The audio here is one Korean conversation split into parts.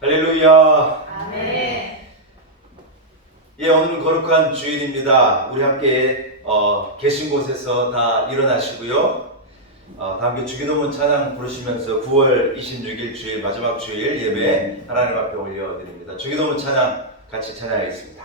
할렐루야. 아멘. 예, 오늘은 거룩한 주일입니다. 우리 함께 계신 곳에서 다 일어나시고요. 다 함께 주기도문 찬양 부르시면서 9월 26일 주일 마지막 주일 예배 하나님 앞에 올려드립니다. 주기도문 찬양 같이 찬양하겠습니다.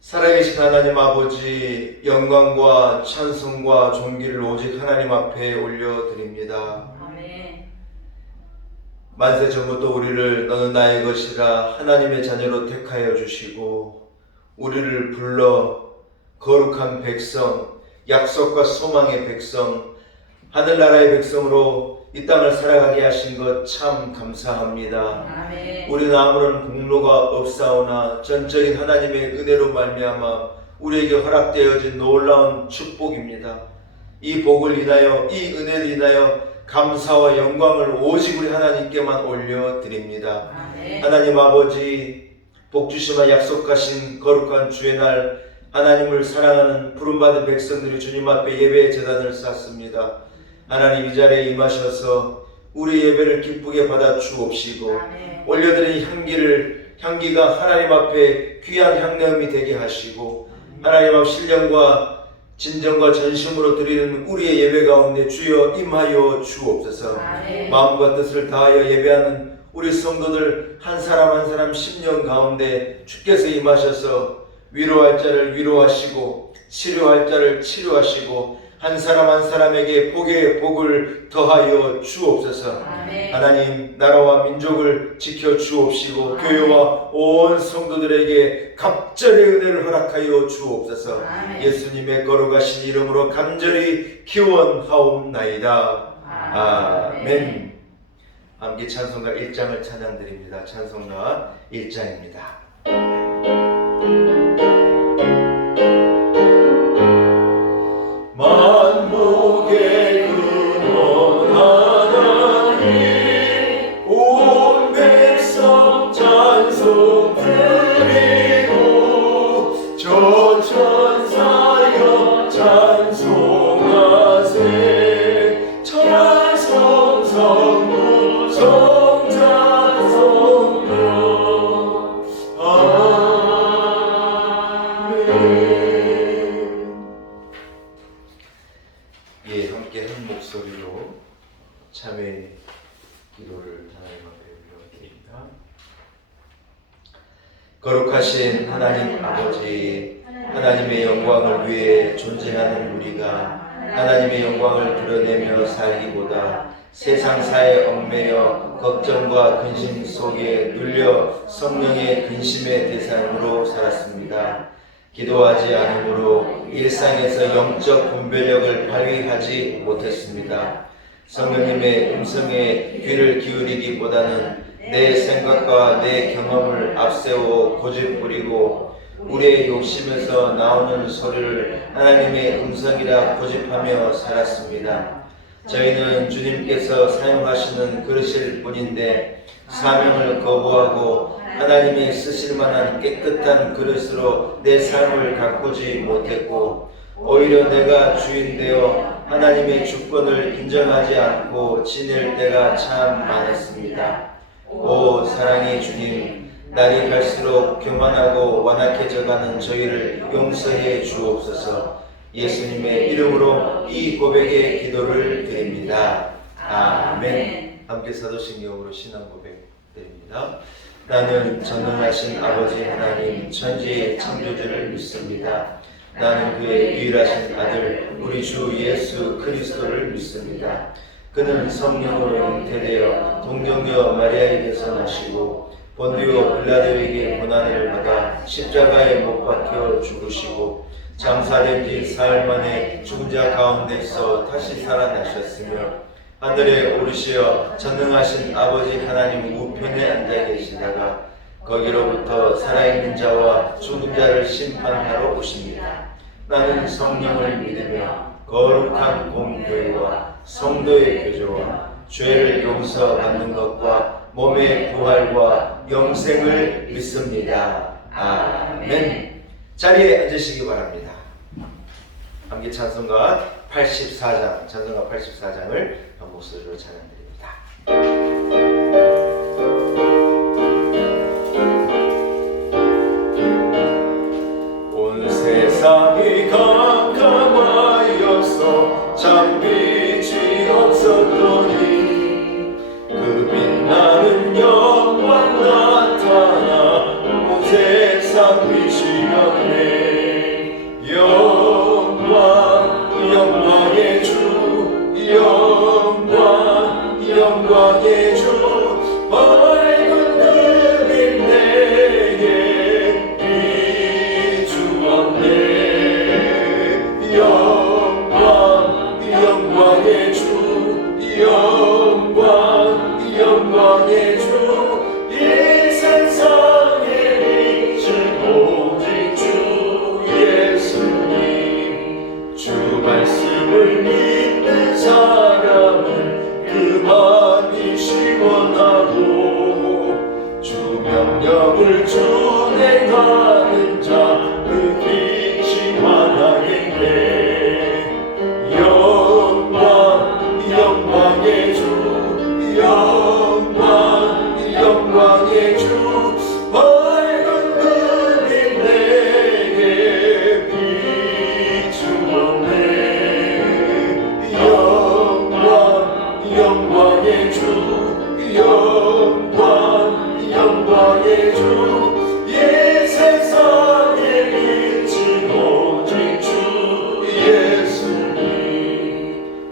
살아계신 하나님 아버지, 영광과 찬송과 존귀를 오직 하나님 앞에 올려드립니다. 아멘. 만세 전부터 우리를 너는 나의 것이라 하나님의 자녀로 택하여 주시고 우리를 불러 거룩한 백성, 약속과 소망의 백성, 하늘나라의 백성으로 이 땅을 살아가게 하신 것 참 감사합니다. 아멘. 우리는 아무런 공로가 없사오나 전적인 하나님의 은혜로 말미암아 우리에게 허락되어진 놀라운 축복입니다. 이 복을 인하여, 이 은혜를 인하여 감사와 영광을 오직 우리 하나님께만 올려드립니다. 아멘. 하나님 아버지, 복주시마 약속하신 거룩한 주의 날 하나님을 사랑하는 부름받은 백성들이 주님 앞에 예배의 제단을 쌓습니다. 하나님 이 자리에 임하셔서 우리 예배를 기쁘게 받아 주옵시고 아멘. 올려드린 향기가 하나님 앞에 귀한 향내음이 되게 하시고 하나님 앞 신령과 진정과 전심으로 드리는 우리의 예배 가운데 주여 임하여 주옵소서. 아멘. 마음과 뜻을 다하여 예배하는 우리 성도들 한 사람 한 사람 심령 가운데 주께서 임하셔서 위로할 자를 위로하시고 치료할 자를 치료하시고 한 사람 한 사람에게 복의 복을 더하여 주옵소서. 아멘. 하나님 나라와 민족을 지켜 주옵시고 교회와 온 성도들에게 갑절의 은혜를 허락하여 주옵소서. 아멘. 예수님의 거룩하신 이름으로 간절히 기원하옵나이다. 아멘. 함께 찬송가 1장을 찬양드립니다. 찬송가 1장입니다. 만복의 근원 하나님 온 백성 찬송 드리고 저 천사여 찬송하세 찬송 성부 성자 성령 아멘. 예, 함께 한 목소리로 참회 기도를 하나님 앞에 올려드립니다. 거룩하신 하나님 아버지, 하나님의 영광을 위해 존재하는 우리가 하나님의 영광을 드러내며 살기보다 세상 사에 얽매여 걱정과 근심 속에 눌려 성령의 근심의 대상으로 살았습니다. 기도하지 않으므로 일상에서 영적 분별력을 발휘하지 못했습니다. 성령님의 음성에 귀를 기울이기보다는 내 생각과 내 경험을 앞세워 고집부리고 우리의 욕심에서 나오는 소리를 하나님의 음성이라 고집하며 살았습니다. 저희는 주님께서 사용하시는 그릇일 뿐인데 사명을 거부하고 하나님이 쓰실 만한 깨끗한 그릇으로 내 삶을 가꾸지 못했고 오히려 내가 주인 되어 하나님의 주권을 인정하지 않고 지낼 때가 참 많았습니다. 오 사랑의 주님, 날이 갈수록 교만하고 완악해져가는 저희를 용서해 주옵소서. 예수님의 이름으로 이 고백의 기도를 드립니다. 아멘. 함께 사도신경으로 신앙 고백 드립니다. 나는 전능하신 아버지 하나님 천지의 창조주를 믿습니다. 나는 그의 유일하신 아들 우리 주 예수 그리스도를 믿습니다. 그는 성령으로 잉태되어 동정녀 마리아에게서 나시고 본디오 빌라도에게 고난을 받아 십자가에 못 박혀 죽으시고 장사된 지 사흘 만에 죽은 자 가운데서 다시 살아나셨으며 하늘에 오르시어 전능하신 아버지 하나님 우편에 앉아 계시다가 거기로부터 살아있는 자와 죽은 자를 심판하러 오십니다. 나는 성령을 믿으며 거룩한 공교회와 성도의 교제와 죄를 용서받는 것과 몸의 부활과 영생을 믿습니다. 아멘. 자리에 앉으시기 바랍니다. 함께 찬송가 84장, 찬송가 84장을 한 목소리로 찬양드립니다. 온 세상이 캄캄하여서 참 빛이 없었더니 그 빛나는 영광 나타나 온 세상 빛이 없네. 영광의 주, 영광의 주, 밝은 그 빛 내게 비추었네. 영광의 주, 영광의 주, 이 세상에 빛은 오직 주 예수님. 주 말씀을 믿는 사람은 그 마음이 시원하고 주 명령을 준행하는 자 그 빛이 환하겠네. 영광의 주, 영광의 주, 밝은 그 빛 내게 비추었네. 영광의 주, 영광의 주, 이 세상에 빛은 오직 주 예수님.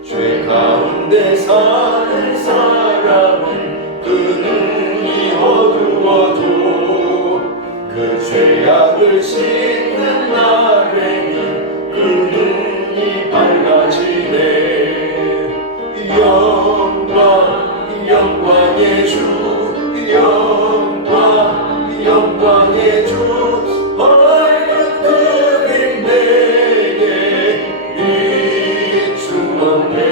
죄 가운데 사는 사람은 그 눈이 어두워도 그 죄악을 씻는 날에는 그 눈이 밝아지네. 영광의 주, 영광의 주, 밝은 그 빛 내게 비추었네.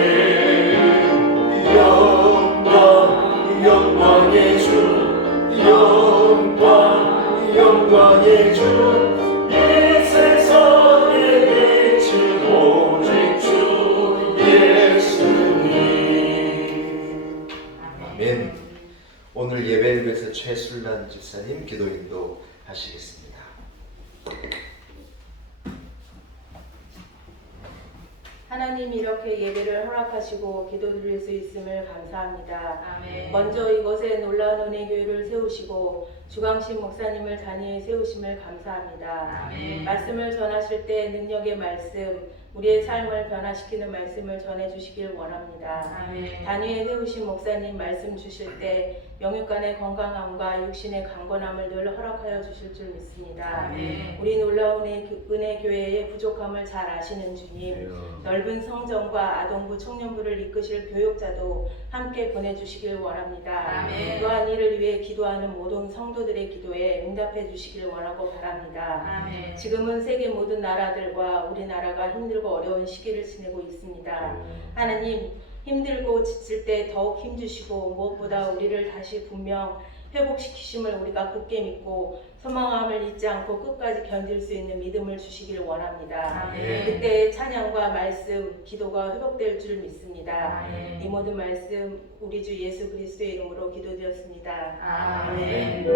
영광의 주, 영광의 주, 이 세상에 빛은 오직 주 예수님. 아멘. 오늘 예배를 위해서 최술란 집사님 기도인도 하시겠습니다. 하나님 이렇게 예배를 허락하시고 기도드릴 수 있음을 감사합니다. 아멘. 먼저 이곳에 놀라운 은혜 교회를 세우시고 주광신 목사님을 단위에 세우심을 감사합니다. 아멘. 말씀을 전하실 때 능력의 말씀, 우리의 삶을 변화시키는 말씀을 전해주시길 원합니다. 아멘. 단위에 세우신 목사님 말씀 주실 때 영육간의 건강함과 육신의 강건함을 늘 허락하여 주실 줄 믿습니다. 아멘. 우리 놀라운 은혜 교회의 부족함을 잘 아시는 주님, 넓은 성전과 아동부 청년부를 이끄실 교육자도 함께 보내주시길 원합니다. 아멘. 또한 이를 위해 기도하는 모든 성도 성도들의 기도에 응답해 주시길 원하고 바랍니다. 아멘. 지금은 세계 모든 나라들과 우리나라가 힘들고 어려운 시기를 지내고 있습니다. 하나님, 힘들고 지칠 때 더욱 힘주시고 무엇보다 우리를 다시 분명 회복시키심을 우리가 굳게 믿고 소망함을 잊지 않고 끝까지 견딜 수 있는 믿음을 주시길 원합니다. 아멘. 그때 찬양과 말씀, 기도가 회복될 줄 믿습니다. 아멘. 이 모든 말씀 우리 주 예수 그리스도의 이름으로 기도드렸습니다. 아멘.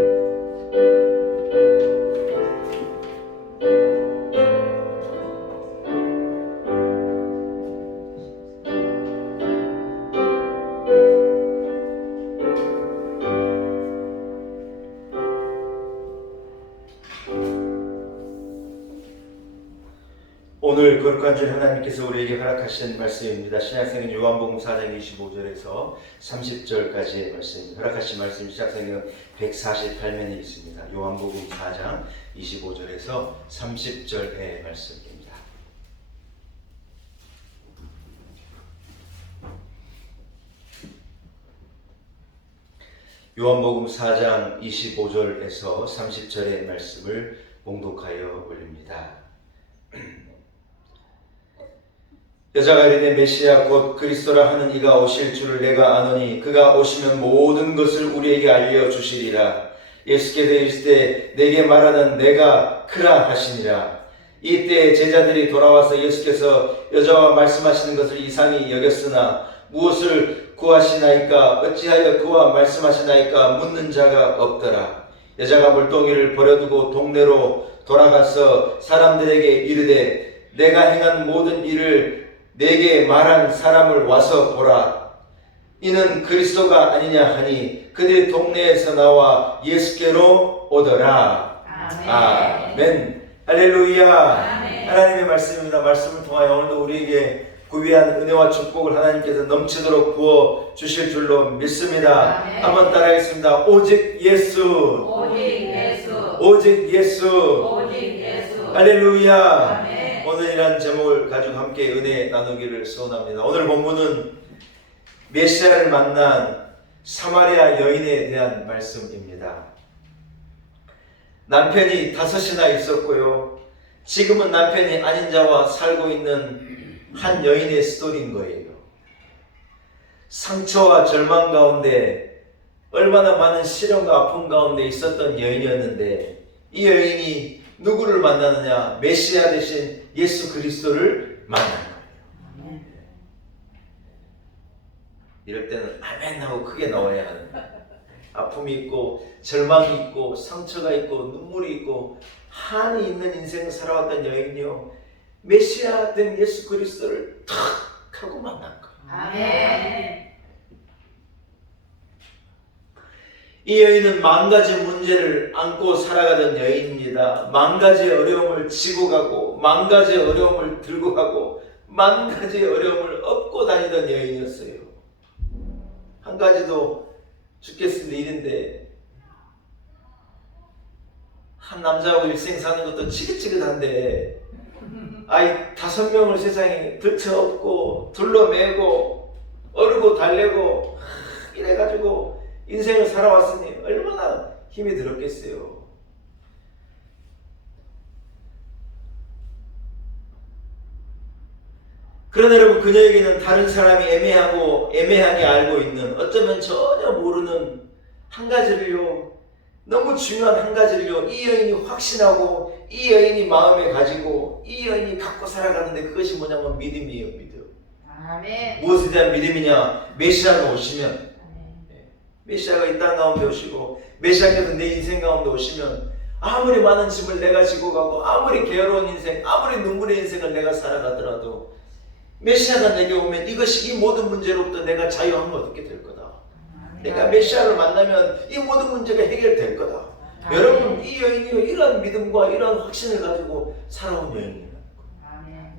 오늘 거룩한 주 하나님께서 우리에게 허락하신 말씀입니다. 신약성경 요한복음 4장 25절에서 30절까지의 말씀입니다. 허락하신 말씀 신약성경 148면에 있습니다. 요한복음 4장 25절에서 30절의 말씀입니다. 요한복음 4장 25절에서 30절의 말씀을 봉독하여 올립니다. 여자가 이르되 메시아 곧 그리스도라 하는 이가 오실 줄을 내가 아노니 그가 오시면 모든 것을 우리에게 알려주시리라. 예수께서 이르시되 내게 말하는 내가 그라 하시니라. 이때 제자들이 돌아와서 예수께서 여자와 말씀하시는 것을 이상히 여겼으나 무엇을 구하시나이까 어찌하여 그와 말씀하시나이까 묻는 자가 없더라. 여자가 물동이를 버려두고 동네로 돌아가서 사람들에게 이르되 내가 행한 모든 일을 내게 말한 사람을 와서 보라. 이는 그리스도가 아니냐 하니 그들이 동네에서 나와 예수께로 오더라. 아멘. 아멘. 할렐루야. 아멘. 하나님의 말씀입니다. 말씀을 통하여 오늘도 우리에게 구비한 은혜와 축복을 하나님께서 넘치도록 부어 주실 줄로 믿습니다. 아멘. 한번 따라하겠습니다. 오직 예수. 오직 예수. 오직 예수. 오직 예수. 할렐루야. 아멘. 오늘이란 제목을 가지고 함께 은혜 나누기를 소원합니다. 오늘 본문은 메시아를 만난 사마리아 여인에 대한 말씀입니다. 남편이 5이나 있었고요. 지금은 남편이 아닌 자와 살고 있는 한 여인의 스토리인 거예요. 상처와 절망 가운데 얼마나 많은 시련과 아픔 가운데 있었던 여인이었는데 이 여인이 누구를 만나느냐? 메시아 대신 예수 그리스도를 만난 거예요. 이럴 때는 아멘 하고 크게 나와야 하는 아픔이 있고 절망이 있고 상처가 있고 눈물이 있고 한이 있는 인생을 살아왔던 여인이요 메시아 된 예수 그리스도를 탁 하고 만난 거예요. 아멘. 이 여인은 만 가지 문제를 안고 살아가던 여인입니다. 만 가지의 어려움을 지고 가고 만 가지의 어려움을 들고 가고 만 가지의 어려움을 업고 다니던 여인이었어요. 한 가지도 죽겠을 일인데 한 남자하고 일생 사는 것도 지긋지긋한데 아이 5명을 세상에 들쳐업고 둘러매고 어르고 달래고 이래가지고 인생을 살아왔으니 얼마나 힘이 들었겠어요. 그러나 여러분 그녀에게는 다른 사람이 애매하게 알고 있는 어쩌면 전혀 모르는 한 가지를요 너무 중요한 한 가지를요 이 여인이 확신하고 이 여인이 마음에 가지고 이 여인이 갖고 살아가는데 그것이 뭐냐면 믿음이에요. 믿음. 아멘. 무엇에 대한 믿음이냐? 메시아가 오시면 메시아가 이 땅 가운데 오시고 메시아께서 내 인생 가운데 오시면 아무리 많은 짐을 내가 지고 가고 아무리 괴로운 인생 아무리 눈물의 인생을 내가 살아가더라도 메시아가 내게 오면 이것이 이 모든 문제로부터 내가 자유함을 얻게 될 거다. 내가 메시아를 만나면 이 모든 문제가 해결될 거다. 아멘. 여러분 이 여인이 이런 믿음과 이런 확신을 가지고 살아온 여인이에요. 아멘.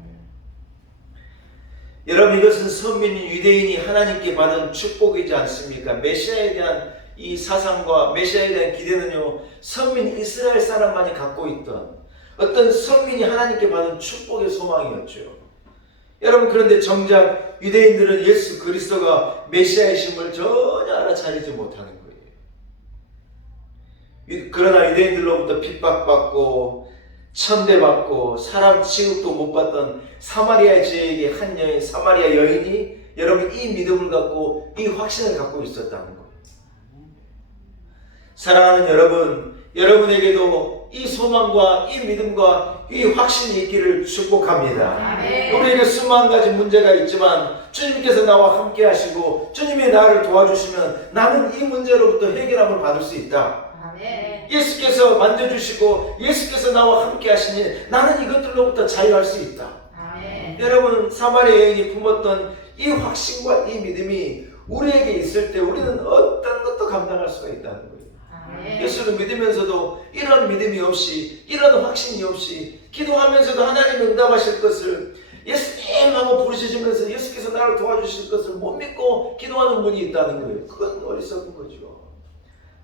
여러분 이것은 선민인 유대인이 하나님께 받은 축복이지 않습니까? 메시아에 대한 이 사상과 메시아에 대한 기대는요 선민 이스라엘 사람만이 갖고 있던 어떤 선민이 하나님께 받은 축복의 소망이었죠. 여러분 그런데 정작 유대인들은 예수 그리스도가 메시아이심을 전혀 알아차리지 못하는 거예요. 그러나 유대인들로부터 핍박받고 천대받고 사람 취급도 못 받던 사마리아 지역의 한 여인, 사마리아 여인이 여러분 이 믿음을 갖고 이 확신을 갖고 있었다는 거예요. 사랑하는 여러분, 여러분에게도 이 소망과 이 믿음과 이 확신이 있기를 축복합니다. 아멘. 우리에게 수만 가지 문제가 있지만 주님께서 나와 함께 하시고 주님이 나를 도와주시면 나는 이 문제로부터 해결함을 받을 수 있다. 아멘. 예수께서 만져주시고 예수께서 나와 함께 하시니 나는 이것들로부터 자유할 수 있다. 아멘. 여러분, 사마리아 여인이 품었던 이 확신과 이 믿음이 우리에게 있을 때 우리는 어떤 것도 감당할 수가 있다는 거예요. 아멘. 예수를 믿으면서도 이런 믿음이 없이, 이런 확신이 없이, 기도하면서도 하나님 응답하실 것을, 예수님 하고 부르시면서 예수께서 나를 도와주실 것을 못 믿고 기도하는 분이 있다는 거예요. 그건 어리석은 거죠.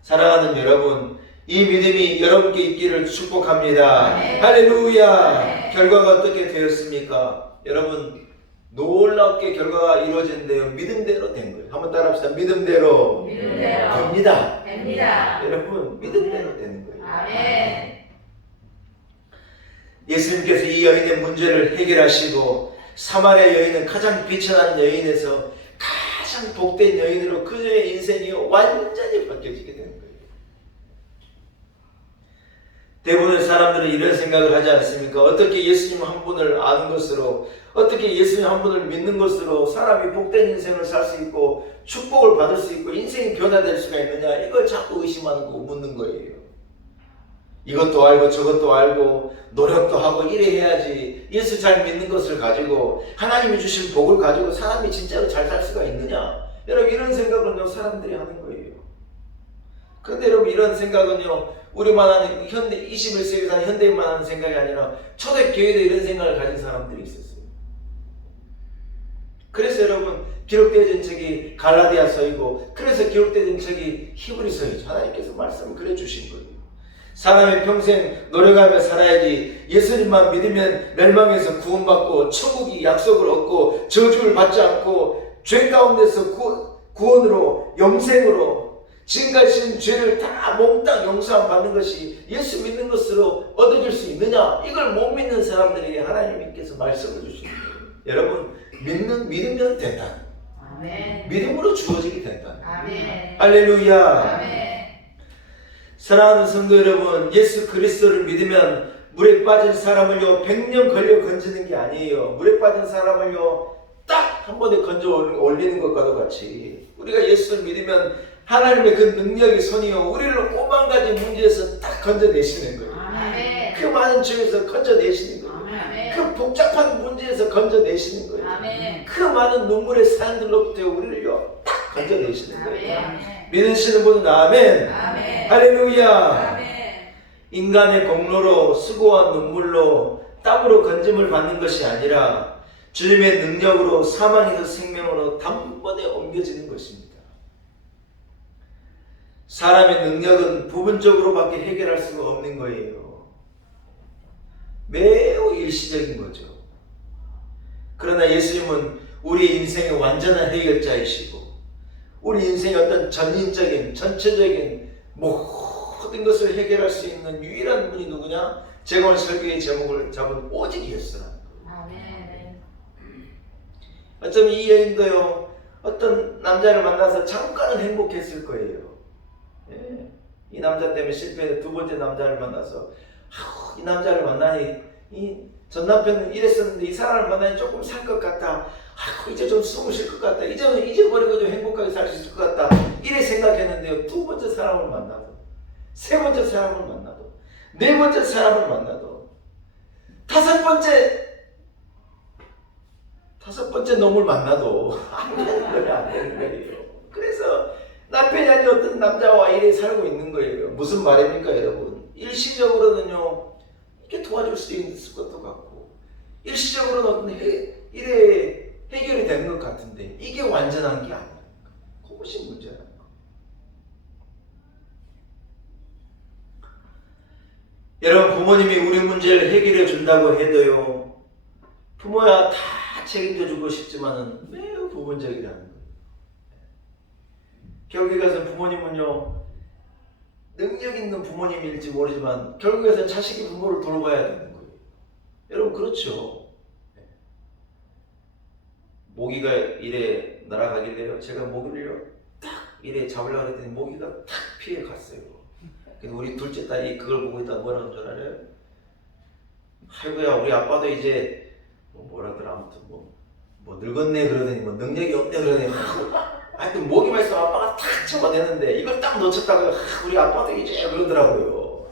사랑하는 여러분, 이 믿음이 여러분께 있기를 축복합니다. 아멘. 할렐루야. 아멘. 결과가 어떻게 되었습니까? 여러분, 놀랍게 결과가 이루어진대요. 믿음대로 된 거예요. 한번 따라합시다. 믿음대로 믿음대로 됩니다. 됩니다. 여러분, 믿음대로 되는 거예요. 아멘. 예수님께서 이 여인의 문제를 해결하시고 사마리아 여인은 가장 비천한 여인에서 가장 복된 여인으로 그녀의 인생이 완전히 바뀌어지게 되는 거예요. 대부분의 사람들은 이런 생각을 하지 않습니까? 어떻게 예수님 한 분을 아는 것으로, 어떻게 예수님 한 분을 믿는 것으로 사람이 복된 인생을 살 수 있고 축복을 받을 수 있고 인생이 변화될 수가 있느냐, 이걸 자꾸 의심하는 거, 묻는 거예요. 이것도 알고 저것도 알고 노력도 하고 이래 해야지 예수 잘 믿는 것을 가지고 하나님이 주신 복을 가지고 사람이 진짜로 잘 살 수가 있느냐, 여러분 이런 생각은요 사람들이 하는 거예요. 그런데 여러분 이런 생각은요 우리만 하는 현대 21세기 사는 현대인만 하는 생각이 아니라 초대교회도 이런 생각을 가진 사람들이 있었어요. 그래서 여러분 기록되어진 책이 갈라디아서이고 그래서 기록되어진 책이 히브리서이죠. 하나님께서 말씀을 그래 주신 거예요. 사람이 평생 노력하며 살아야지 예수님만 믿으면 멸망에서 구원받고 천국이 약속을 얻고 저주를 받지 않고 죄 가운데서 구원으로 영생으로 지금까지 죄를 다 몽땅 용서함 받는 것이 예수 믿는 것으로 얻어질 수 있느냐, 이걸 못 믿는 사람들에게 하나님께서 말씀을 주시는 거예요. 여러분 믿으면 된다. 아멘. 믿음으로 주어지게 된다. 아멘. 할렐루야. 아멘. 사랑하는 성도 여러분, 예수 그리스도를 믿으면 물에 빠진 사람을요 100년 걸려 건지는 게 아니에요. 물에 빠진 사람을요 딱 한 번에 건져 올리는 것과도 같이 우리가 예수를 믿으면 하나님의 그 능력의 손이요 우리를 오만 가지 문제에서 딱 건져내시는 거예요. 아멘. 그 많은 죄에서 건져내시는 거예요. 아멘. 그 복잡한 문제에서 건져내시는 거예요. 아멘. 그 많은 눈물의 사연들로부터 우리를요 딱 건져내시는 거예요. 아멘. 믿으시는 분은 아멘. 아멘. 할렐루야. 아멘. 인간의 공로로 수고와 눈물로 땀으로 건짐을 받는 것이 아니라 주님의 능력으로 사망에서 생명으로 단번에 옮겨지는 것입니다. 사람의 능력은 부분적으로밖에 해결할 수가 없는 거예요. 매우 일시적인 거죠. 그러나 예수님은 우리 인생의 완전한 해결자이시고 우리 인생의 어떤 전인적인 전체적인 모든 것을 해결할 수 있는 유일한 분이 누구냐? 제가 오늘 설교의 제목을 잡은 오직 예수라는 거예요. 아멘. 어쩌면 이 여인도요 어떤 남자를 만나서 잠깐은 행복했을 거예요. 예. 이 남자 때문에 실패해서 두 번째 남자를 만나서 이 남자를 만나니 전 남편은 이랬었는데 이 사람을 만나니 조금 살 것 같다. 이제 좀 숨을 쉴 것 같다. 이제는 잊어버리고 좀 행복하게 살 수 있을 것 같다. 이래 생각했는데요. 두 번째 사람을 만나도, 세 번째 사람을 만나도, 네 번째 사람을 만나도, 다섯 번째 놈을 만나도 안 되는 거예요. 안 되는 거예요. 그래서 남편이 아닌 어떤 남자와 이래 살고 있는 거예요. 무슨 말입니까, 여러분? 일시적으로는요, 이렇게 도와줄 수 있을 것도 같고, 일시적으로는 어떤 이래 해결이 되는 것 같은데, 이게 완전한 게 아니에요. 그것이 문제라는 거. 여러분, 부모님이 우리 문제를 해결해 준다고 해도요, 부모야 다 책임져 주고 싶지만은 매우 부분적이라는 거예요. 결국에 가서 부모님은요, 능력 있는 부모님일지 모르지만 결국에는 자식이 부모를 돌봐야 되는 거예요. 여러분 그렇죠. 모기가 이래 날아가길래요. 제가 모기를요 딱 이래 잡으려고 했더니 모기가 탁 피해 갔어요. 근데 우리 둘째 딸이 그걸 보고 있다 뭐라는 줄 알아요? 아이고야 우리 아빠도 이제 뭐라더라 아무튼 뭐 늙었네 그러더니 뭐 능력이 없네 그러더니 하여튼 모기만 있으면 아빠가 탁 잡아내는데 이걸 딱 놓쳤다고 우리 아빠도 이제 그러더라고요.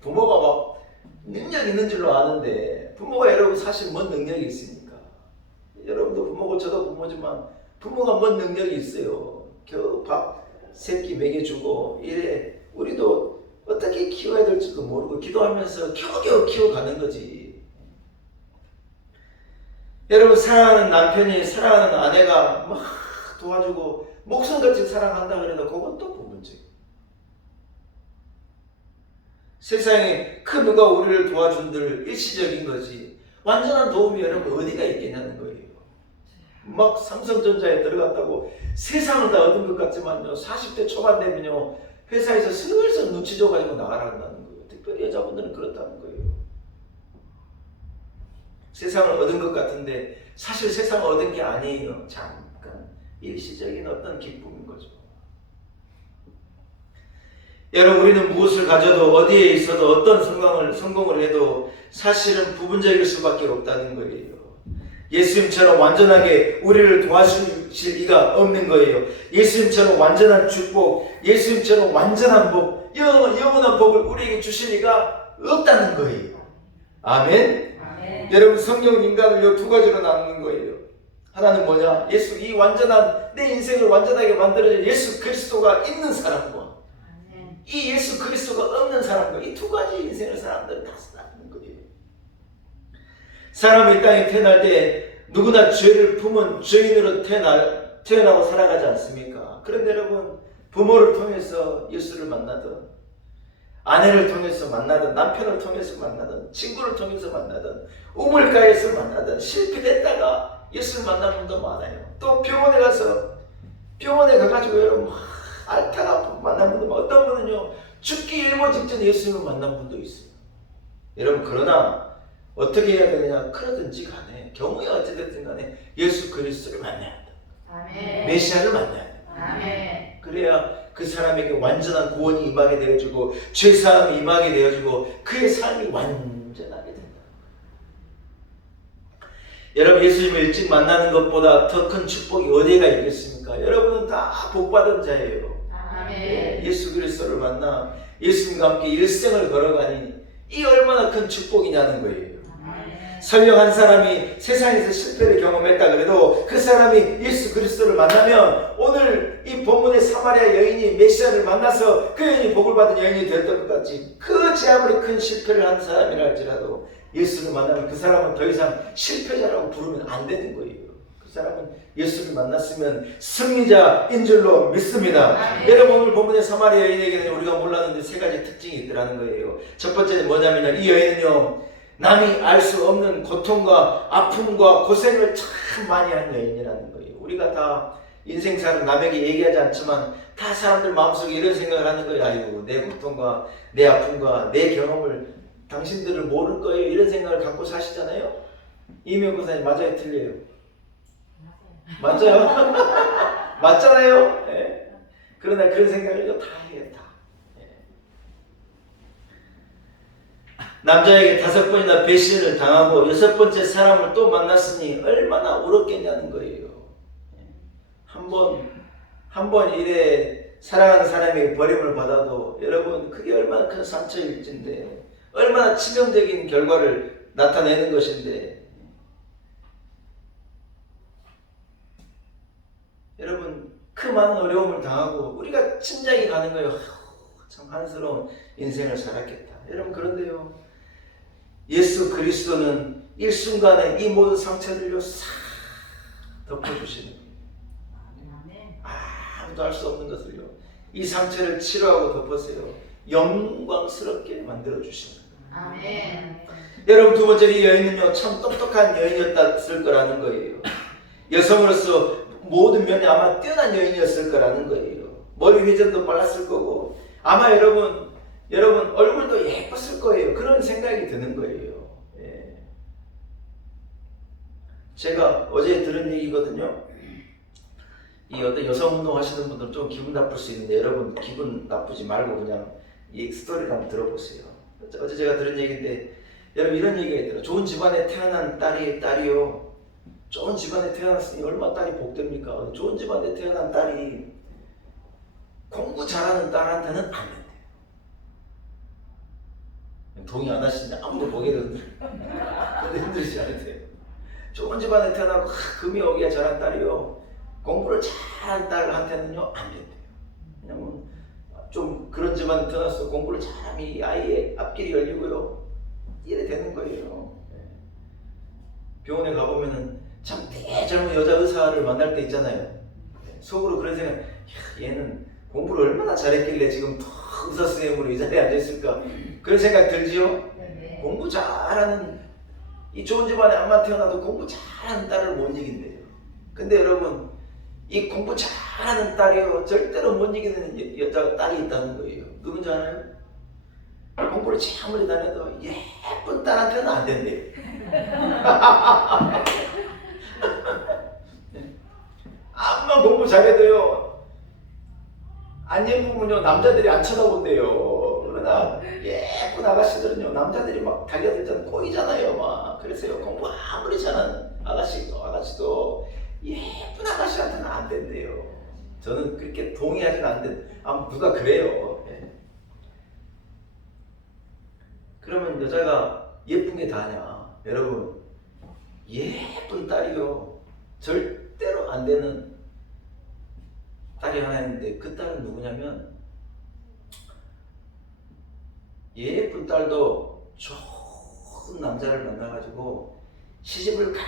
부모가 막 능력 있는 줄로 아는데 부모가 여러분 사실 뭔 능력이 있습니까? 여러분도 부모고 저도 부모지만 부모가 뭔 능력이 있어요. 겨우 밥 새끼 먹여주고 이래 우리도 어떻게 키워야 될지도 모르고 기도하면서 겨우겨우 키워가는 거지. 여러분 사랑하는 남편이 사랑하는 아내가 막 도와주고 목숨같이 사랑한다 그래도 그건 또 부분적이에요. 세상에 그 누가 우리를 도와준들 일시적인 거지 완전한 도움이 여러분 어디가 있겠냐는 거예요. 막 삼성전자에 들어갔다고 세상을 다 얻은 것 같지만요 40대 초반 되면요 회사에서 슬슬 눈치 줘가지고 나가라는 거예요. 특별히 여자분들은 그렇다는 거예요. 세상을 얻은 것 같은데 사실 세상을 얻은 게 아니에요. 잠깐 일시적인 어떤 기쁨인 거죠. 여러분 우리는 무엇을 가져도 어디에 있어도 어떤 성공을 해도 사실은 부분적일 수밖에 없다는 거예요. 예수님처럼 완전하게 우리를 도와주실 이가 없는 거예요. 예수님처럼 완전한 축복, 예수님처럼 완전한 복, 영원한 복을 우리에게 주실 이가 없다는 거예요. 아멘? 아멘. 여러분 성경 인간을 두 가지로 나누는 거예요. 하나는 뭐냐? 이 완전한 내 인생을 완전하게 만들어줄 예수 그리스도가 있는 사람과 이 예수 그리스도가 없는 사람과 이 두 가지 인생을 사람들은 다 나누는 거예요. 사람이 이 땅에 태어날 때 누구나 죄를 품은 죄인으로 태어나고 살아가지 않습니까? 그런데 여러분 부모를 통해서 예수를 만나든 아내를 통해서 만나든 남편을 통해서 만나든 친구를 통해서 만나든 우물가에서 만나든 실패했다가 예수를 만난 분도 많아요. 또 병원에 가가지고 여러분 앓다가 만난 분도 많아요. 어떤 분은요 죽기 일보 직전 예수님을 만난 분도 있어요. 여러분 그러나 어떻게 해야 되느냐? 그러든지 간에 경우에 어찌됐든 간에 예수 그리스도를 만나야 한다. 아멘. 메시아를 만나야 한다. 아멘. 그래야 그 사람에게 완전한 구원이 임하게 되어지고 죄사함이 임하게 되어지고 그의 삶이 완전하게 된다. 여러분 예수님을 일찍 만나는 것보다 더 큰 축복이 어디가 있겠습니까? 여러분은 다 복받은 자예요. 아멘. 예수 그리스도를 만나 예수님과 함께 일생을 걸어가니 이 얼마나 큰 축복이냐는 거예요. 설령 한 사람이 세상에서 실패를 경험했다 그래도 그 사람이 예수 그리스도를 만나면 오늘 이 본문의 사마리아 여인이 메시아를 만나서 그 여인이 복을 받은 여인이 되었던 것 같이 그 제 아무리 큰 실패를 한 사람이라 할지라도 예수를 만나면 그 사람은 더 이상 실패자라고 부르면 안 되는 거예요. 그 사람은 예수를 만났으면 승리자인 줄로 믿습니다. 아멘. 여러분 오늘 본문의 사마리아 여인에게는 우리가 몰랐는데 세 가지 특징이 있더라는 거예요. 첫 번째는 뭐냐면요, 이 여인은요 남이 알 수 없는 고통과 아픔과 고생을 참 많이 한 여인이라는 거예요. 우리가 다 인생사를 남에게 얘기하지 않지만 다 사람들 마음속에 이런 생각을 하는 거예요. 아이고 내 고통과 내 아픔과 내 경험을 당신들을 모를 거예요. 이런 생각을 갖고 사시잖아요. 이명 권사님 맞아요? 틀려요? 맞아요? 맞잖아요? 네. 그러나 그런 생각을 다 해요. 다. 남자에게 5번이나 배신을 당하고 6번째 사람을 또 만났으니 얼마나 울었겠냐는 거예요. 한 번 이래 사랑하는 사람에게 버림을 받아도 여러분 그게 얼마나 큰 상처일진데 얼마나 치명적인 결과를 나타내는 것인데 여러분 그 많은 어려움을 당하고 우리가 짐작이 가는 거예요. 참 한스러운 인생을 살았겠다. 여러분 그런데요 예수 그리스도는 일순간에 이 모든 상처들을 싹 덮어주시는 거예요. 아무도 알 수 없는 것을요 이 상처를 치료하고 덮어서요 영광스럽게 만들어주시는 거예요. 아멘. 여러분 두 번째 이 여인은요 참 똑똑한 여인이었을 거라는 거예요. 여성으로서 모든 면에 아마 뛰어난 여인이었을 거라는 거예요. 머리 회전도 빨랐을 거고 아마 여러분 얼굴도 예뻤을 거예요. 그런 생각이 드는 거예요. 예. 제가 어제 들은 얘기거든요. 이 어떤 여성 운동 하시는 분들은 좀 기분 나쁠 수 있는데 여러분 기분 나쁘지 말고 그냥 이 스토리를 한번 들어보세요. 어제 제가 들은 얘기인데 여러분 이런 얘기가 있더라고요. 좋은 집안에 태어난 딸이요. 좋은 집안에 태어났으니 얼마나 딸이 복됩니까? 좋은 집안에 태어난 딸이 공부 잘하는 딸한테는 안 된대요. 동의 안 하시냐? 아무도 보기를 힘들지 않으세요. 좋은 집안에 태어나고 금이 오기가 잘한 딸이요. 공부를 잘한 딸한테는요 안 된대요. 왜냐면 좀 그런 집안에 태어나서 공부를 잘하면 이 아이의 앞길이 열리고요. 이래 되는 거예요. 병원에 가보면은 참 대젊은 여자 의사를 만날 때 있잖아요. 속으로 그런 생각, 야, 얘는 공부를 얼마나 잘했길래 지금 더 의사 선생님으로 이 자리에 앉아있을까. 그런 생각 들지요? 네. 공부 잘하는, 이 좋은 집안에 안만 태어나도 공부 잘하는 딸을 못 이긴대요. 근데 여러분, 이 공부 잘하는 딸이요, 절대로 못 이기는 여자 딸이 있다는 거예요. 누군지 알아요? 공부를 아무리 다녀도 예쁜 딸한테는 안 된대요. 암만 공부 잘해도요, 안 예쁘면요 남자들이 안 쳐다본대요. 그러나 예쁜 아가씨들은요 남자들이 막 달려들잖아요. 꼬이잖아요 막. 그래서요 공부 아무리 잘하는 아가씨도 예쁜 아가씨한테는 안 된대요. 저는 그렇게 동의하진 않는데 누가 그래요. 그러면 여자가 예쁜 게 다냐? 여러분, 예쁜 딸이요 절대로 안 되는 딸이 하나 있는데 그 딸은 누구냐면, 예쁜 딸도 좋은 남자를 만나가지고 시집을 잘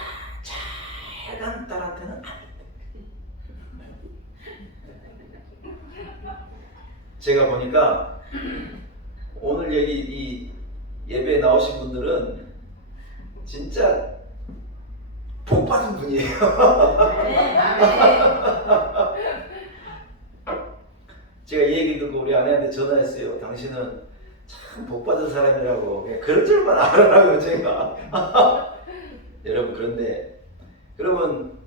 간 딸한테는 안 돼. 제가 보니까 오늘 이 예배에 나오신 분들은 진짜 복 받은 분이에요. 네. 아멘. 제가 이 얘기 듣고 우리 아내한테 전화했어요. 당신은 참 복 받은 사람이라고. 그런 줄만 알아라고 제가. 여러분, 그런데 여러분,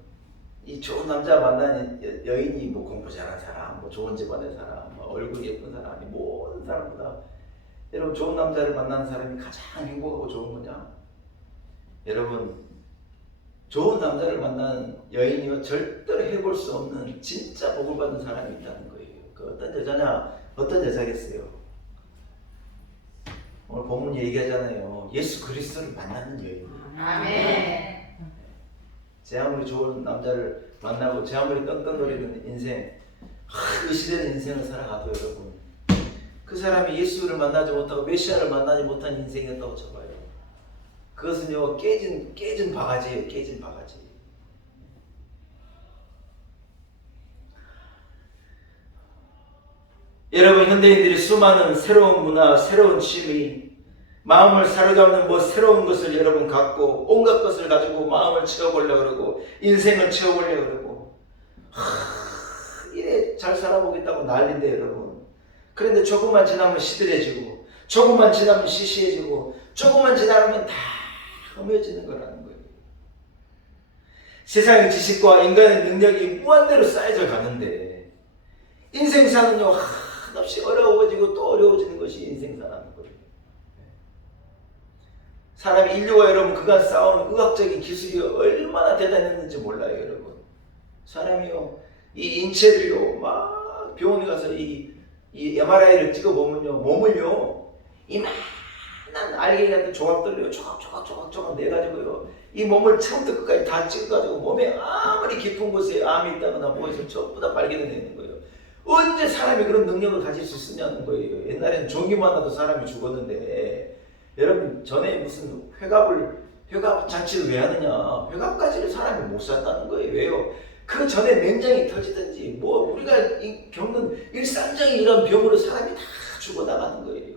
이 좋은 남자 만난 여인이 뭐 공부 잘한 사람, 뭐 좋은 집안의 사람, 뭐 얼굴 예쁜 사람이 모든 사람보다 여러분 좋은 남자를 만나는 사람이 가장 행복하고 좋은 거냐? 여러분, 좋은 남자를 만나는 여인이요 절대로 해볼 수 없는 진짜 복을 받은 사람이 있다는 거예요. 그 어떤 여자냐? 어떤 여자겠어요? 오늘 본문이 얘기하잖아요. 예수 그리스도를 만나는 여인. 아멘. 제 아무리 좋은 남자를 만나고 제 아무리 떵떵거리는 인생, 의시되는 인생을 살아가도 여러분, 그 사람이 예수를 만나지 못하고 메시아를 만나지 못한 인생이었다고 쳐봐요. 그것은요 깨진 바가지예요. 깨진 바가지. 여러분, 현대인들이 수많은 새로운 문화, 새로운 취미, 마음을 사로잡는 뭐 새로운 것을 여러분 갖고 온갖 것을 가지고 마음을 채워보려고 그러고 인생을 채워보려고 그러고 이래 잘 살아보겠다고 난리인데 여러분, 그런데 조금만 지나면 시들해지고 조금만 지나면 시시해지고 조금만 지나면 다 험해지는 거라는 거예요. 세상의 지식과 인간의 능력이 무한대로 쌓여져 가는데 인생사는요 한없이 어려워지고 또 어려워지는 것이 인생사라는 거예요. 사람이 인류가 여러분 그간 쌓아온 의학적인 기술이 얼마나 대단했는지 몰라요 여러분. 사람이요 이 인체들이요 막 병원에 가서 이 MRI를 찍어보면요 몸을요 이만한 알갱이 같은 조각들을요 조각 내가지고요 이 몸을 처음부터 끝까지 다 찍어가지고 몸에 아무리 깊은 곳에 암이 있다거나 뭐 있으면 전부 다 발견해내는 거예요. 언제 사람이 그런 능력을 가질 수 있었냐는 거예요. 옛날에는 종기만 나도 사람이 죽었는데 여러분 전에 무슨 회갑 잔치를 왜 하느냐, 회갑까지를 사람이 못 샀다는 거예요. 왜요? 그 전에 맹장이 터지든지 뭐 우리가 겪는 일상적인 이런 병으로 사람이 다 죽어나가는 거예요.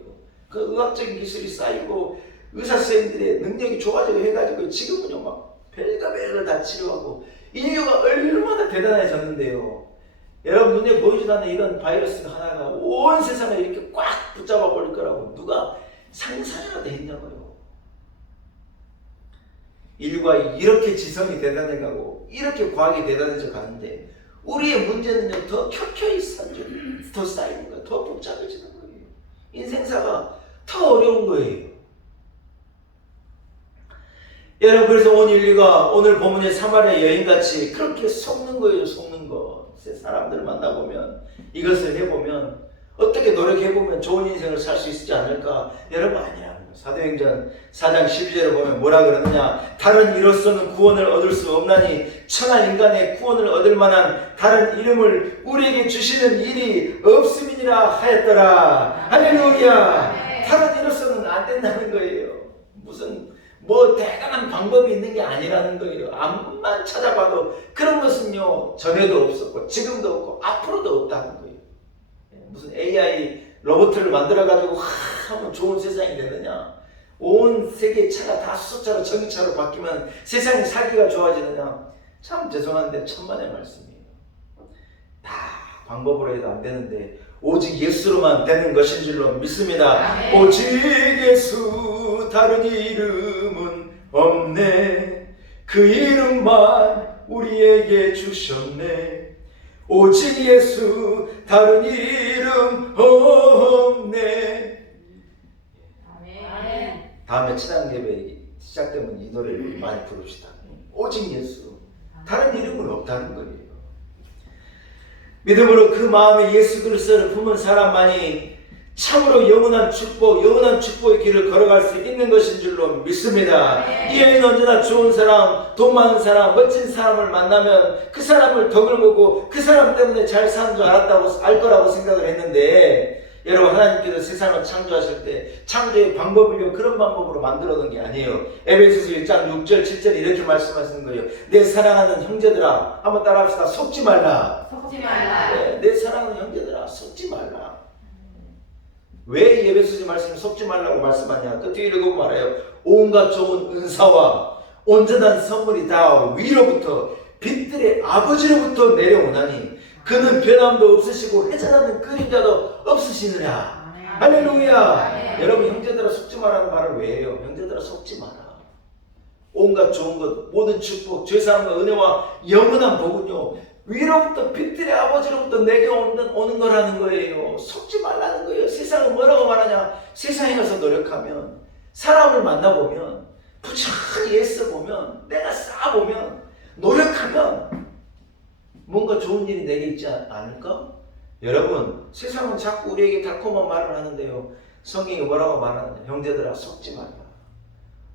그 의학적인 기술이 쌓이고 의사 선생님들의 능력이 좋아지고 해가지고 지금은요 막 별걸 다 치료하고 인류가 얼마나 대단해졌는데요. 여러분 눈에 보이지도 않는 이런 바이러스 하나가 온 세상을 이렇게 꽉 붙잡아 버릴 거라고 누가 상상이라도 했냐고요. 인류가 이렇게 지성이 대단해가고 이렇게 과학이 대단해져 가는데 우리의 문제는요 더 켜켜이 쌓죠. 더 쌓이는 거예요. 더 복잡해지는 거예요. 인생사가 더 어려운 거예요. 여러분 그래서 온 인류가 오늘 본문의 사마리아 여인같이 그렇게 속는 거예요. 속는 거. 사람들을 만나보면 이것을 해보면 어떻게 노력해보면 좋은 인생을 살 수 있지 않을까? 여러분 아니라는 거예요. 사도행전 4장 12절에 보면 뭐라 그러느냐? 다른 이로서는 구원을 얻을 수 없나니 천하 인간의 구원을 얻을 만한 다른 이름을 우리에게 주시는 일이 없음이니라 하였더라. 할렐루야. 다른 이로서는 안 된다는 거예요. 무슨 뭐 대단한 방법이 있는 게 아니라는 거예요. 암만 찾아봐도 그런 것은요 전에도 없었고 지금도 없고 앞으로도 없다는 거예요. 무슨 AI 로봇을 만들어 가지고 하면 좋은 세상이 되느냐? 온 세계 차가 다 수소차로 전기차로 바뀌면 세상이 살기가 좋아지느냐? 참 죄송한데 천만의 말씀이에요. 다 방법으로 해도 안 되는데 오직 예수로만 되는 것인 줄로 믿습니다. 아멘. 오직 예수 다른 이름은 없네. 그 이름만 우리에게 주셨네. 오직 예수 다른 이름 없네. 아멘. 다음에 찬양 예배 시작되면 이 노래를 많이 부릅시다. 오직 예수 다른 이름은 없다는 거예요. 믿음으로 그 마음에 예수 그리스도를 품은 사람만이 참으로 영원한 축복의 길을 걸어갈 수 있는 것인 줄로 믿습니다. 이 여인은 언제나 좋은 사람, 돈 많은 사람, 멋진 사람을 만나면 그 사람을 덕을 보고 그 사람 때문에 잘 사는 줄 알 거라고 생각을 했는데 여러분 하나님께서 세상을 창조하실 때 창조의 방법을요 그런 방법으로 만들어 놓은 게 아니에요. 에베소서 1장 6절 7절 이렇게 말씀하시는 거예요. 내 사랑하는 형제들아 한번 따라합시다. 속지 말라. 속지 말라. 네, 내 사랑하는 형제들아 속지 말라. 왜 에베소서 말씀을 속지 말라고 말씀하냐? 그 뒤에 읽어보면 말해요. 온갖 좋은 은사와 온전한 선물이 다 위로부터 빛들의 아버지로부터 내려오나니 그는 변함도 없으시고 회전하는 그림자도 없으시느냐. 할렐루야. 여러분 형제들아 속지 말라는 말을 왜 해요? 형제들아 속지 마라. 온갖 좋은 것 모든 축복 죄사함과 은혜와 영원한 복은요 위로부터 빛들의 아버지로부터 내게 오는 거라는 거예요. 속지 말라는 거예요. 세상은 뭐라고 말하냐? 세상에 가서 노력하면 사람을 만나보면 부지런히 애써보면 내가 쌓아보면 노력하면 뭔가 좋은 일이 내게 있지 않을까? 여러분 세상은 자꾸 우리에게 달콤한 말을 하는데요 성경이 뭐라고 말하느냐? 형제들아 속지 말라.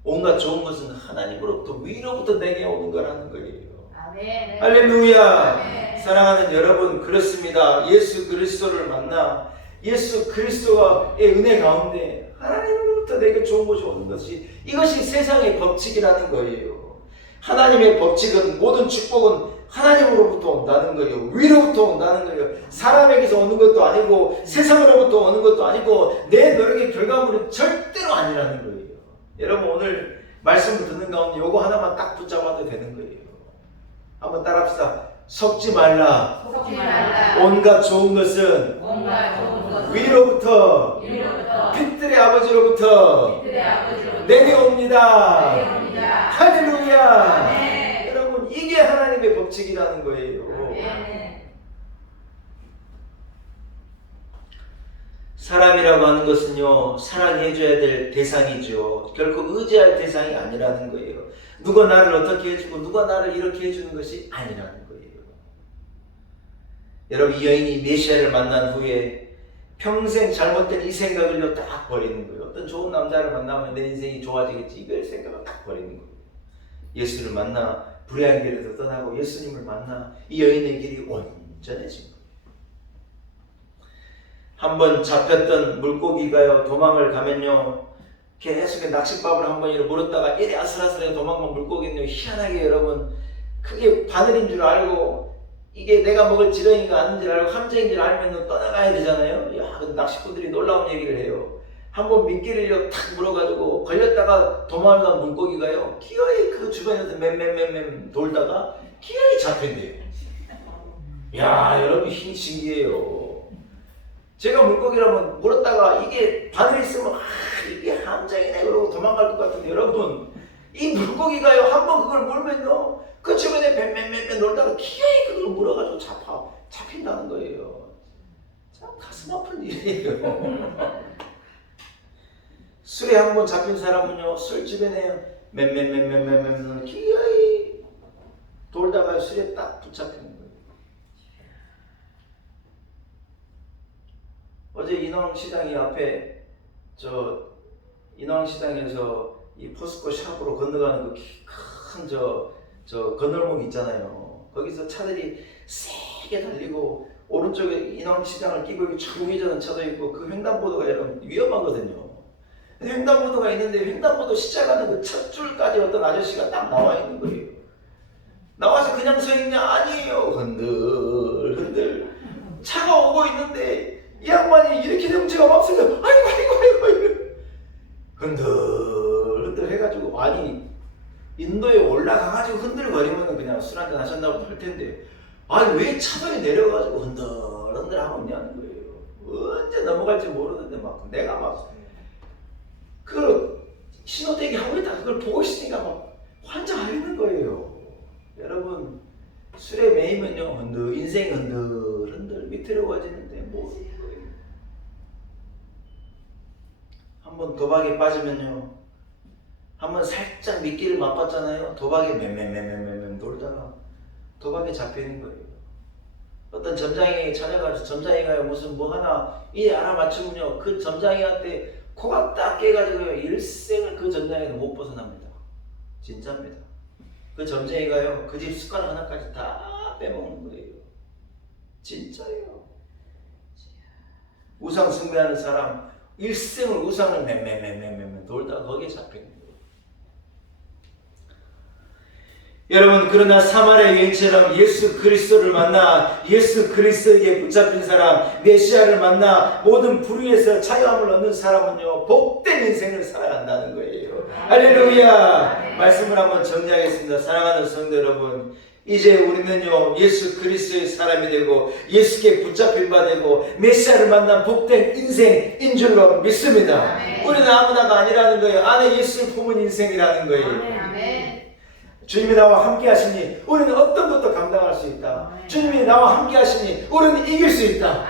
온갖 좋은 것은 하나님으로부터 위로부터 내게 오는 거라는 거예요. 아멘. 할렐루야. 아멘. 사랑하는 여러분 그렇습니다. 예수 그리스도를 만나 예수 그리스도의 은혜 가운데 하나님으로부터 내게 좋은 것이 오는 것이 이것이 세상의 법칙이라는 거예요. 하나님의 법칙은 모든 축복은 하나님으로부터 온다는 거예요. 위로부터 온다는 거예요. 사람에게서 오는 것도 아니고 세상으로부터 오는 것도 아니고 내 노력의 결과물은 절대로 아니라는 거예요. 여러분 오늘 말씀을 듣는 가운데 요거 하나만 딱 붙잡아도 되는 거예요. 한번 따라합시다. 속지 말라. 속지 말라. 온갖 좋은 것은 온갖 좋은 것은 위로부터 빛들의 아버지로부터 내게 옵니다. 할렐루야. 아멘. 여러분 이게 하나님의 법칙이라는 거예요. 아멘. 사람이라고 하는 것은요 사랑해줘야 될 대상이죠. 결코 의지할 대상이 아니라는 거예요. 누가 나를 어떻게 해주고 누가 나를 이렇게 해주는 것이 아니라는 거예요. 여러분 이 여인이 메시아를 만난 후에 평생 잘못된 이 생각을요 딱 버리는 거예요. 어떤 좋은 남자를 만나면 내 인생이 좋아지겠지 이걸 생각을 딱 버리는 거예요. 예수를 만나 불의한 길에서 떠나고 예수님을 만나 이 여인의 길이 온전해진 거예요. 한번 잡혔던 물고기가요 도망을 가면요 계속 낚싯밥을 한 번이라 물었다가 이래 아슬아슬하게 도망간 물고기는요 희한하게 여러분 그게 바늘인 줄 알고 이게 내가 먹을 지렁이가 아닌 줄 알고 함정인 줄 알면 떠나가야 되잖아요. 야, 근데 낚시꾼들이 놀라운 얘기를 해요. 한번 미끼를요 탁 물어가지고 걸렸다가 도망간 물고기가요 기어이 그 주변에서 맴 돌다가 기어이 잡힌대요. 야, 여러분 힘 신기해요. 제가 물고기라면 물었다가 이게 바늘이 있으면 이게 함정이네 그러고 도망갈 것 같은데 여러분 이 물고기가요 한번 그걸 물면요 그 주변에 뱀뱀뱀뱀 놀다가 기어이 그걸 물어가지고 잡힌다는 거예요. 참 가슴 아픈 일이에요. 술에 한번 잡힌 사람은요 술 주변에 맴맴맴맴맴맴 기어이 돌다가 술에 딱 붙잡히는 거예요. 어제 인왕시장이 앞에 인왕시장에서 이 포스코 샵으로 건너가는 그 큰 저 건널목 있잖아요. 거기서 차들이 세게 달리고 오른쪽에 인왕시장을 끼고 여기 쭉 우회전하는 차도 있고 그 횡단보도가 여러분 위험하거든요. 횡단보도가 있는데 횡단보도 시작하는 그 첫 줄까지 어떤 아저씨가 딱 나와 있는 거예요. 나와서 그냥 서 있냐? 아니에요. 흔들 차가 오고 있는데 이 양반이 이렇게 되면 제가 막 쓰면 아이고 흔들 해가지고 아니 인도에 올라가가지고 흔들거리면 그냥 술 한잔 하셨나고 할 텐데 아니 왜 차선에 내려가지고 흔들 하고 있냐는 거예요. 언제 넘어갈지 모르는데 막 내가 막 그 신호대기 하고 있다가 그걸 보고 있으니까 막 환장하는 거예요. 여러분 술에 매이면요 인생 흔들 위태로워지는데 뭐 한번 도박에 빠지면요 한번 살짝 미끼를 맛봤잖아요. 도박에 맴 돌다가 도박에 잡히는 거예요. 어떤 점장이 찾아가서 점장이가 무슨 뭐 하나 이 알아맞추면요 그 점장이한테 코가 딱 깨가지고요 일생을 그 점장이는 못 벗어납니다. 진짜입니다. 그 점쟁이가요 그 집 숟가락 하나까지 다 빼먹는 거예요. 진짜예요. 우상 숭배하는 사람 일생을 우상을 맴 돌다가 거기에 잡히는 거예요. 여러분 그러나 사마리아 여인처럼 예수 그리스도를 만나 예수 그리스도에게 붙잡힌 사람 메시아를 만나 모든 불의에서 자유함을 얻는 사람은요 복된 인생을 살아간다는 거예요. 할렐루야. 말씀을 한번 정리하겠습니다. 사랑하는 성도 여러분 이제 우리는요 예수 그리스도의 사람이 되고 예수께 붙잡힌 바 되고 메시아를 만난 복된 인생인 줄로 믿습니다. 우리는 아무나가 아니라는 거예요. 안에 예수를 품은 인생이라는 거예요. 주님이 나와 함께 하시니 우리는 어떤 것도 감당할 수 있다. 주님이 나와 함께 하시니 우리는 이길 수 있다.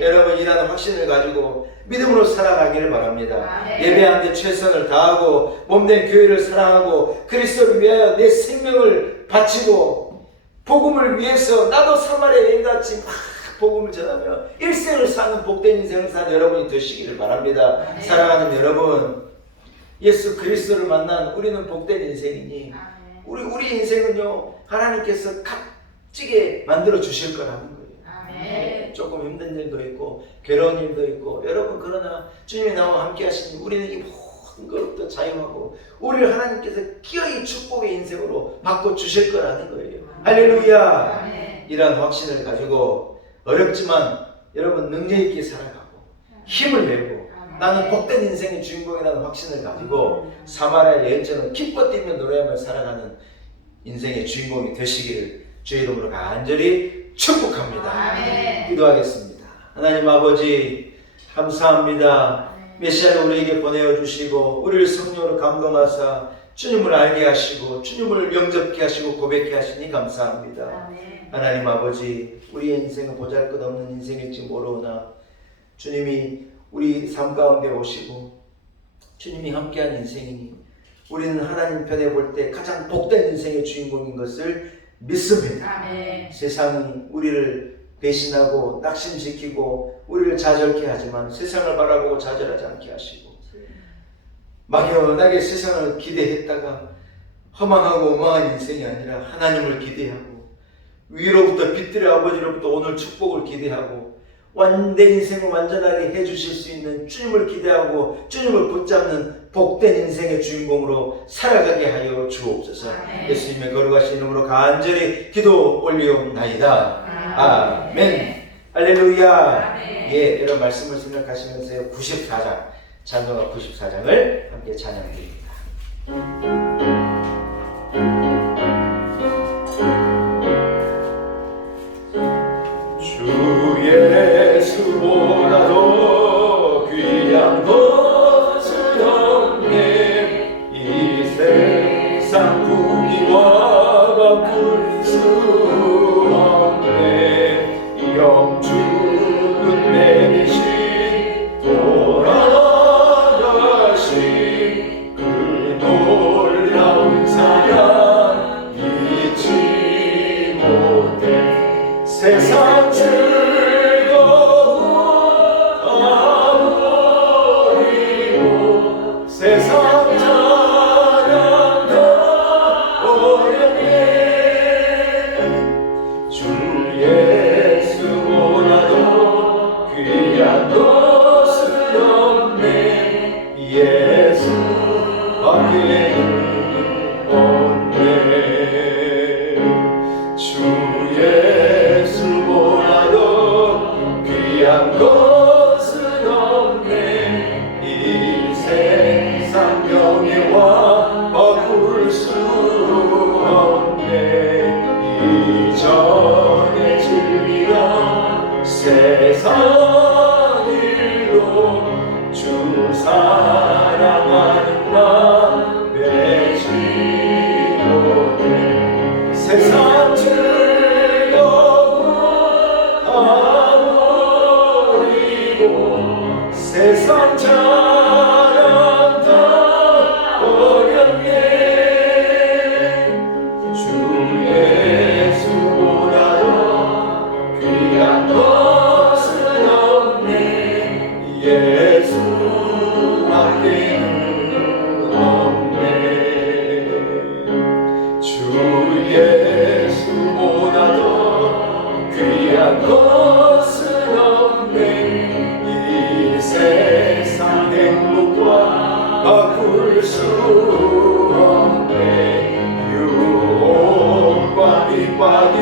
여러분 이라는 확신을 가지고 믿음으로 살아가기를 바랍니다. 예배하는데 최선을 다하고 몸된 교회를 사랑하고 그리스도를 위하여 내 생명을 바치고 복음을 위해서 나도 사마리아 여인같이 막 복음을 전하며 일생을 사는 복된 인생을 사는 여러분이 되시기를 바랍니다. 사랑하는 여러분 예수 그리스도를 만난 우리는 복된 인생이니 우리 인생은요 하나님께서 값지게 만들어 주실 거라는 거예요. 조금 힘든 일도 있고 괴로운 일도 있고 여러분 그러나 주님이 나와 함께 하시니 우리는 이 모든 것부터 자유하고 우리를 하나님께서 기어이 축복의 인생으로 바꿔 주실 거라는 거예요. 할렐루야. 이런 확신을 가지고 어렵지만 여러분 능력 있게 살아가고 힘을 내고 나는 복된 인생의 주인공이라는 확신을 가지고 사마리아 여인처럼 기뻐 뛰며 노래하며 살아가는 인생의 주인공이 되시기를 주의 이름으로 간절히 축복합니다. 기도하겠습니다. 하나님 아버지 감사합니다. 메시아를 우리에게 보내어 주시고 우리를 성령으로 감동하사 주님을 알게 하시고 주님을 영접케 하시고 고백케 하시니 감사합니다. 하나님 아버지 우리의 인생은 보잘것없는 인생일지 모르오나 주님이 우리 삶 가운데 오시고 주님이 함께한 인생이니 우리는 하나님 편에 볼 때 가장 복된 인생의 주인공인 것을 믿습니다. 세상이 우리를 배신하고 낙심시키고 우리를 좌절케 하지만 세상을 바라보고 좌절하지 않게 하시고 막연하게 세상을 기대했다가 허망하고 엉망한 인생이 아니라 하나님을 기대하고 위로부터 빛들의 아버지로부터 오늘 축복을 기대하고 내 인생을 완전하게 해주실 수 있는 주님을 기대하고 주님을 붙잡는 복된 인생의 주인공으로 살아가게 하여 주옵소서. 예수님의 거룩하신 이름으로 간절히 기도 올리옵나이다. 아멘. 할렐루야. 예, 이런 말씀을 생각하시면서 94장 찬송가 94장을 함께 찬양드립니다. 예수보다 더 귀한 것은 없네. 이 세상 행복과 바꿀 수 없네. 유혹과 핍박이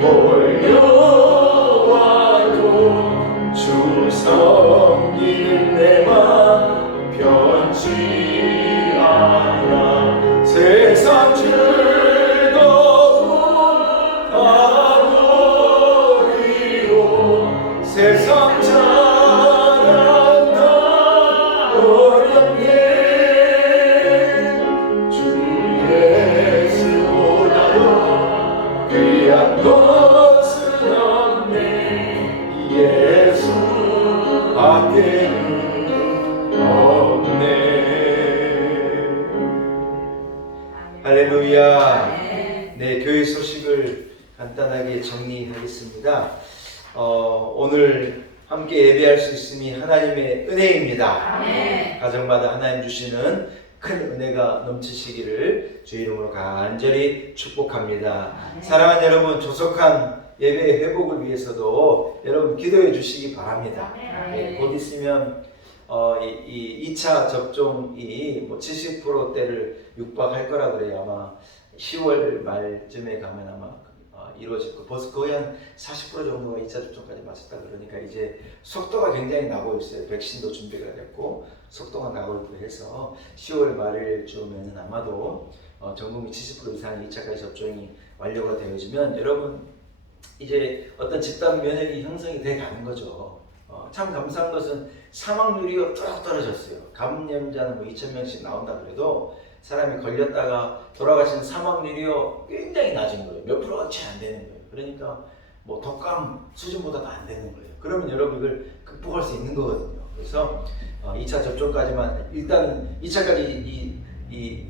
몰려와도 주 섬기는 내 맘 변치 않아. 세상 즐거움 다 버리고 세상 자랑 다 어렵네. 주 예수보다도 귀한 것은 없네. 예수 밖에는 없네. 할렐루야. 네, 교회 소식을 간단하게 정리하겠습니다. 오늘 함께 예배할 수 있음이 하나님의 은혜입니다. 아멘. 가정마다 하나님 주시는 큰 은혜가 넘치시기를 주 이름으로 간절히 축복합니다. 아멘. 사랑하는 여러분, 조속한 예배의 회복을 위해서도 여러분 기도해 주시기 바랍니다. 네, 곧 있으면 이 2차 접종이 뭐 70%대를 육박할 거라 그래요. 아마 10월 말쯤에 가면 아마 이루어질 거. 벌써 거의 한 40% 정도가 2차 접종까지 맞았다 그러니까 이제 속도가 굉장히 나고 있어요. 백신도 준비가 됐고 속도가 나고 있고 해서 10월 말일쯤에는 아마도 전 국민 70% 이상의 2차까지 접종이 완료가 되어지면 여러분 이제 어떤 집단 면역이 형성이 돼 가는 거죠. 참 감사한 것은 사망률이 뚝 떨어졌어요. 감염자는 뭐 2,000명씩 나온다 그래도 사람이 걸렸다가 돌아가신 사망률이 굉장히 낮은 거예요. 몇 프로가 채 안 되는 거예요. 그러니까 뭐 독감 수준보다도 안 되는 거예요. 그러면 여러분 이걸 극복할 수 있는 거거든요. 그래서 2차 접종까지만 일단 2차까지 이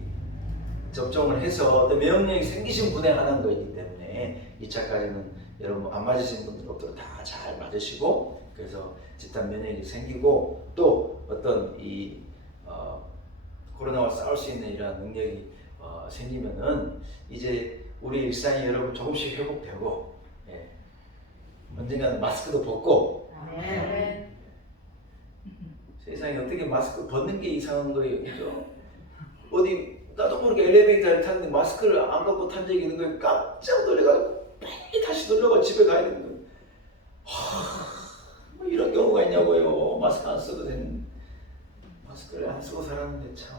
접종을 해서 또 면역력이 생기신 분에 한한 거이기 때문에 2차까지는 여러분 안 맞으신 분들도 다 잘 맞으시고 그래서 집단 면역이 생기고 또 어떤 이 코로나와 싸울 수 있는 이러한 능력이 생기면은 이제 우리 일상이 여러분 조금씩 회복되고 언젠가는 마스크도 벗고 아멘. 세상에 어떻게 마스크 벗는 게 이상한 거예요, 그죠? 어디 나도 모르게 엘리베이터를 탔는데 마스크를 안 벗고 탄 적이 있는 거예요. 깜짝 놀래가지고 빨리 다시 놀러가 집에 가야 되는 거예요. 뭐 이런 경우가 있냐고요. 마스크 안 써도 되는 마스크를 안 쓰고 살았는데 참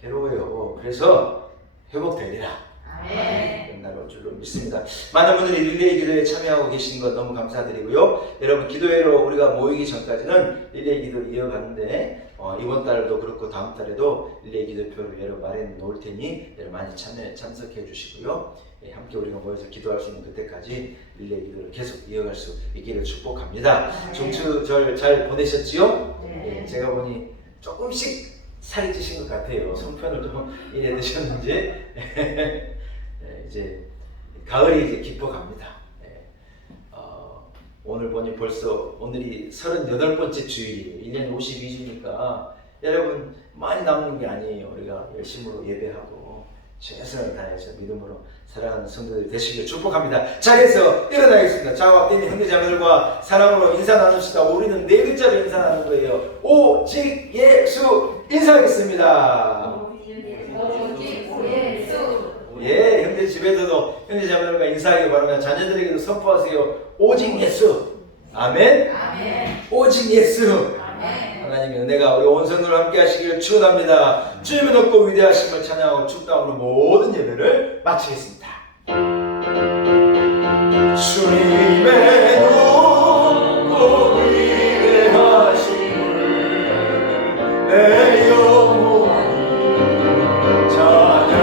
괴로워요. 그래서 회복되리라. 아멘. 끝날 올 줄로 믿습니다. 많은 분들이 릴레이 기도에 참여하고 계신 것 너무 감사드리고요. 여러분 기도회로 우리가 모이기 전까지는 릴레이 기도 이어가는데 이번 달도 그렇고 다음 달에도 릴레이 기도표를 여러분 마련해 놓을 테니 여러분 많이 참석해 주시고요. 함께 우리가 모여서 기도할 수 있는 그때까지 릴레이 기도를 계속 이어갈 수 있기를 축복합니다. 중추절 잘 보내셨지요? 네. 제가 보니 조금씩 살이 찌신 것 같아요. 송편을 좀 이래 드셨는지 이제 가을이 이제 깊어갑니다. 오늘 보니 벌써 오늘이 38번째 주일이에요. 1년 52주니까 여러분 많이 남는 게 아니에요. 우리가 열심으로 예배하고 최선을 다해서 믿음으로 사랑하는 성도들이 되시길 축복합니다. 자리에서 일어나겠습니다. 좌와 앞에 있는 형제자매들과 사랑으로 인사 나눕시다. 우리는 네 글자로 인사 나누는 거예요. 오직 예수 인사하겠습니다. 오직 예수. 예, 형제 집에서도 형제자매들과 인사하기 바랍니다. 자녀들에게도 선포하세요. 오직 예수. 아멘. 아멘. 오직 예수. 아멘. 하나님의 은혜가 우리 온 성도를 함께 하시기를 축원합니다. 주님의 높고 위대하심을 찬양하고 축도함으로 모든 예배를 마치겠습니다. 주님의 높고 위대하심을 내 영혼이 찬양하네.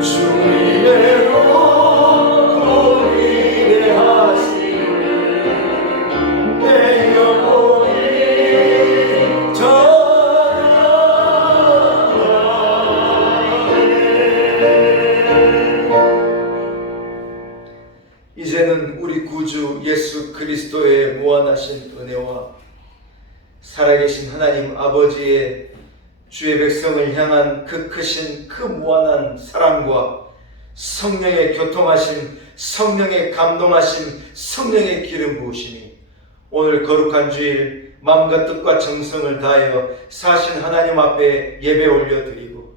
주님의 높고 위대하심을 내 영혼이 이제는 우리 구주 예수 그리스도의 무한하신 은혜와 살아계신 하나님 아버지의 주의 백성을 향한 그 크신 그 무한한 사랑과 성령의 교통하심, 성령의 감동하심, 성령의 기름 부으심이 오늘 거룩한 주일 마음과 뜻과 정성을 다하여 사신 하나님 앞에 예배 올려드리고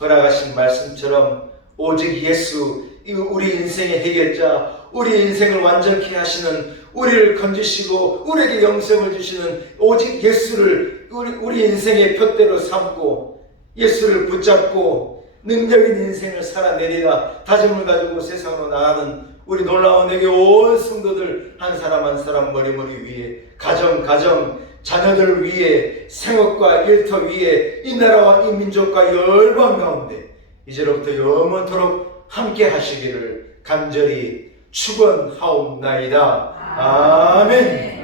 허락하신 말씀처럼 오직 예수, 우리 인생의 해결자, 우리 인생을 완전케 하시는, 우리를 건지시고 우리에게 영생을 주시는 오직 예수를 우리 인생의 표대로 삼고 예수를 붙잡고 능력 있는 인생을 살아내리라 다짐을 가지고 세상으로 나가는 우리 놀라운 내게 온 성도들 한 사람 한 사람 머리머리 위에 가정 자녀들 위에 생업과 일터 위에 이 나라와 이 민족과 열방 가운데 이제로부터 영원토록 함께 하시기를 간절히 축원하옵나이다. 아멘.